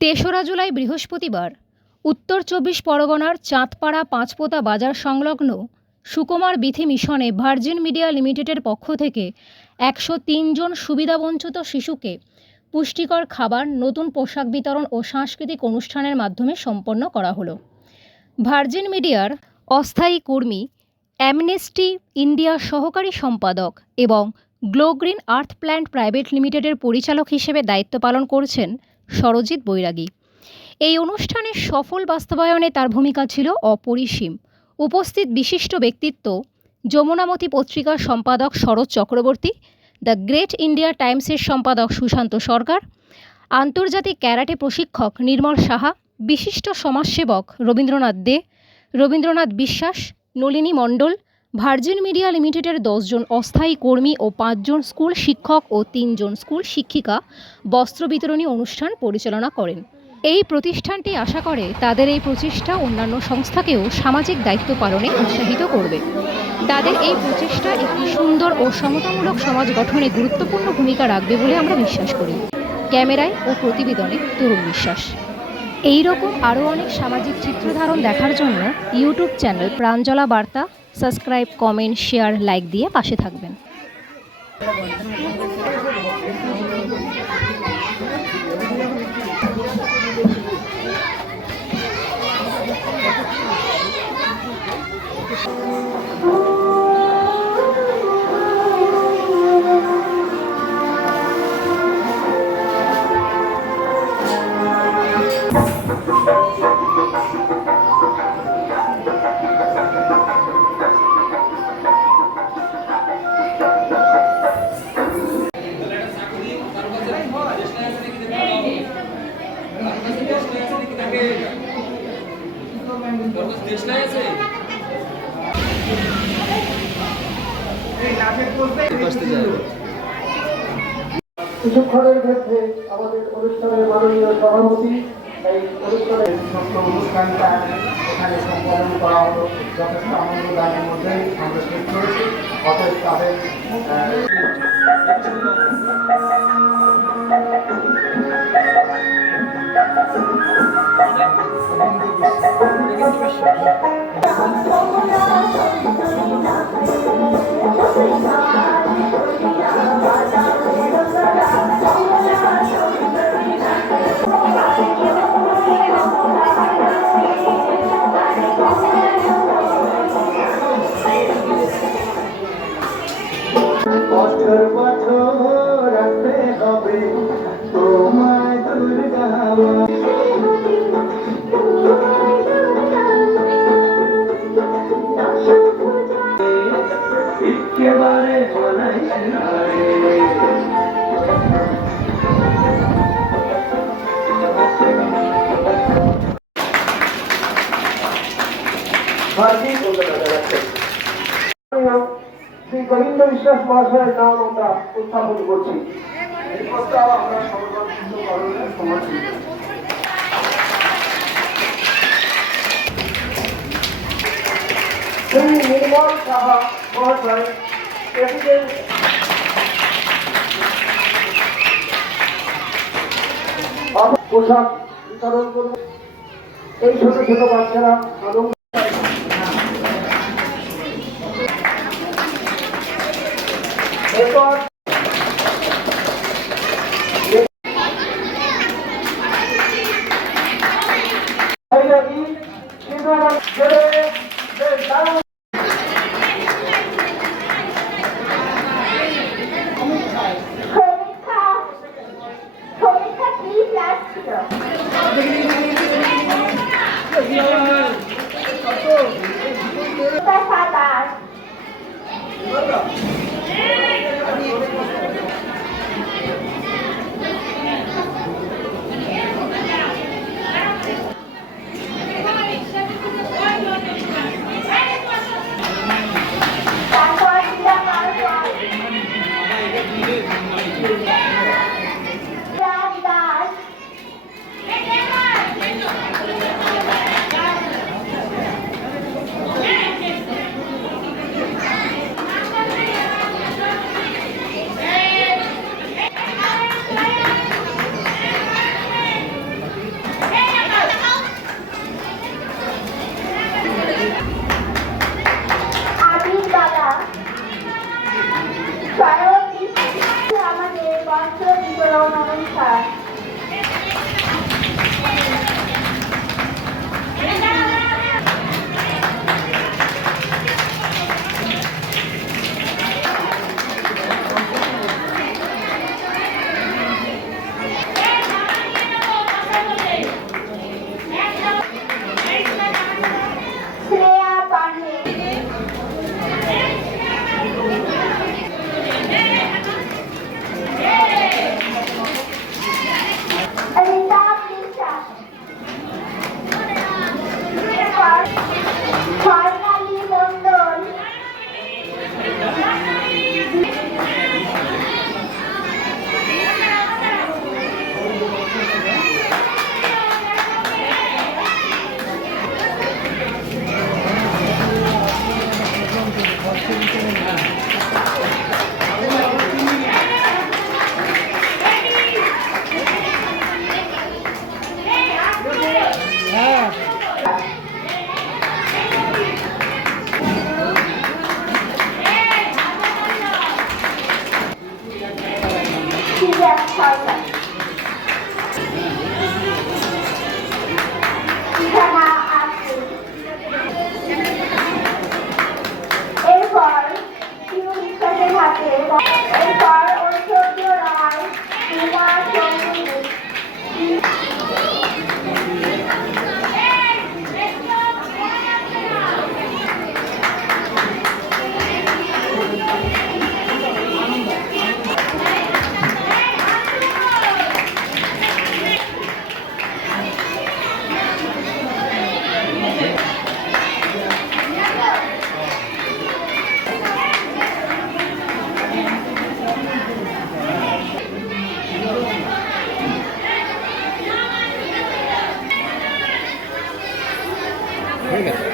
তেসরা জুলাই বৃহস্পতিবার উত্তর ২৪ পরগনার চাঁদপাড়া পাঁচপোতা বাজার সংলগ্ন সুকুমার বিথি মিশনে ভার্জিন মিডিয়া লিমিটেডের পক্ষ থেকে ১০৩ জন সুবিধাবঞ্চিত শিশুকে পুষ্টিকর খাবার, নতুন পোশাক বিতরণ ও সাংস্কৃতিক অনুষ্ঠানের মাধ্যমে সম্পন্ন করা হলো। ভার্জিন মিডিয়ার অস্থায়ী কর্মী, অ্যামনেস্টি ইন্ডিয়া সহকারী সম্পাদক এবং গ্লো গ্রিন আর্থ প্ল্যান্ট প্রাইভেট লিমিটেডের পরিচালক হিসেবে দায়িত্ব পালন করছেন সরজিৎ বৈরাগী। এই অনুষ্ঠানের সফল বাস্তবায়নে তার ভূমিকা ছিল অপরিসীম। উপস্থিত বিশিষ্ট ব্যক্তিত্ব যমুনামতি পত্রিকার সম্পাদক শরৎ চক্রবর্তী, দ্য গ্রেট ইন্ডিয়া টাইমসের সম্পাদক সুশান্ত সরকার, আন্তর্জাতিক ক্যারাটে প্রশিক্ষক নির্মল সাহা, বিশিষ্ট সমাজসেবক রবীন্দ্রনাথ দে, রবীন্দ্রনাথ বিশ্বাস, নলিনী মণ্ডল, ভার্জিন মিডিয়া লিমিটেডের 10 জন অস্থায়ী কর্মী ও 5 জন স্কুল শিক্ষক ও 3 জন স্কুল শিক্ষিকা বস্ত্র বিতরণী অনুষ্ঠান পরিচালনা করেন। এই প্রতিষ্ঠানটি আশা করে তাদের এই প্রচেষ্টা অন্যান্য সংস্থাকেও সামাজিক দায়িত্ব পালনে উৎসাহিত করবে। তাদের এই প্রচেষ্টা একটি সুন্দর ও সমতামূলক সমাজ গঠনে গুরুত্বপূর্ণ ভূমিকা রাখবে বলে আমরা বিশ্বাস করি। ক্যামেরায় ও প্রতিবেদনে তরুণ বিশ্বাস। এই রকম আরও অনেক সামাজিক চিত্র ধারণ দেখার জন্য ইউটিউব চ্যানেল প্রাঞ্জলা বার্তা সাবস্ক্রাইব, কমেন্ট, শেয়ার, লাইক দিয়ে পাশে থাকবেন। কিছুক্ষণের মধ্যে আমাদের অনুষ্ঠানের মাননীয় সভাপতি এই অনুষ্ঠানের অনুষ্ঠানটা এখানে সম্পাদন করা হলো যথেষ্ট আনন্দদানের মধ্যেই আমরা শেষ করেছি। অতএব তাদের কষ্টের পাথর রাখতে হবে তোমায় দুর্গা একেবারে বলাই শ্রী গোবিন্দ বিশ্বাস মহাশয়ের নাম আমরা উত্থাপন করছি। এই প্রস্তাব আমরা সর্বসম্মতকরণে সমর্থিত। শ্রী নির্মল সাহা মহাশয় প্রেসিডেন্ট পোশাক বিতরণ করব। এই ছোট ছোট বাচ্চারা আনন্দ এরপর হয়ে গেছে।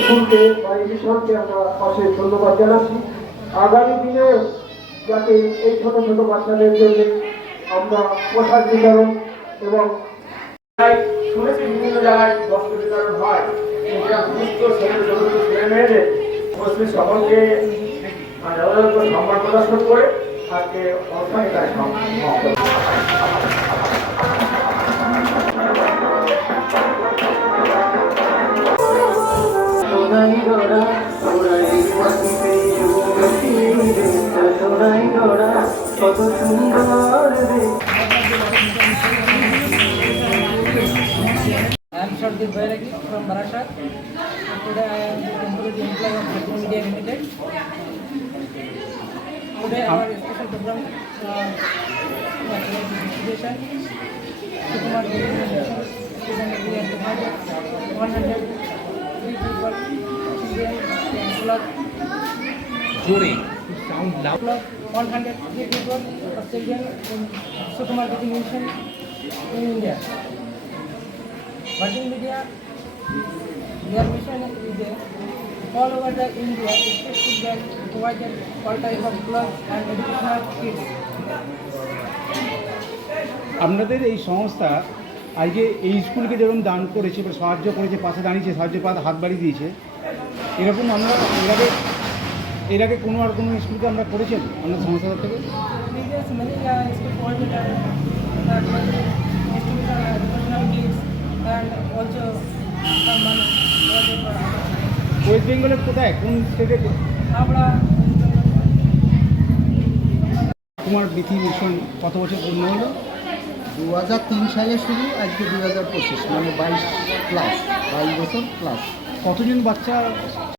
স্কুলকে বা এই মিশনকে আমরা অশেষ ধন্যবাদ জানাচ্ছি। আগামী দিনে যাতে এই ছোট ছোট বাচ্চাদের জন্য আমরা পোশাক বিতরণ এবং শুনেছি বিভিন্ন জায়গায় বস্ত্র বিতরণ হয়, সেটা সুস্থ ছেলে মেয়েদের উপস্থিত সকলকে সম্মান প্রদর্শন করে আজকে অনুষ্ঠানে তার কত সুন্দর I am Shardip Bairagi from Maharashtra. Today I am the temporary employee of Bharti Media Limited. Today our special program distribution. Sukumar Distribution student we have divided 103 people, children, club. জোরে, sound loud. Club 103 people of children in Sukumar Distribution in India. Bharti Media, their mission is all over the India, especially that provided all type of clubs and educational kits. আপনাদের এই সংস্থা আজকে এই স্কুলকে যেরকম দান করেছে বা সাহায্য করেছে, পাশে দাঁড়িয়েছে, সাহায্যের পাশে হাত বাড়িয়ে দিয়েছে, এরকম আমরা এর আগে কোনো আর কোনো স্কুলকে আমরা করেছেন আপনার সংস্থা থেকে? Previous many school coordinator distribution educational kits and also some money provided for West বেঙ্গলের কোথায়, কোন স্টেটে? আমরা তোমার বিথি মিশন কত বছর পূর্ণ হলো? 2003 সালে শুরু, আজকে 2025, মানে 22 বছর প্লাস। কতজন বাচ্চা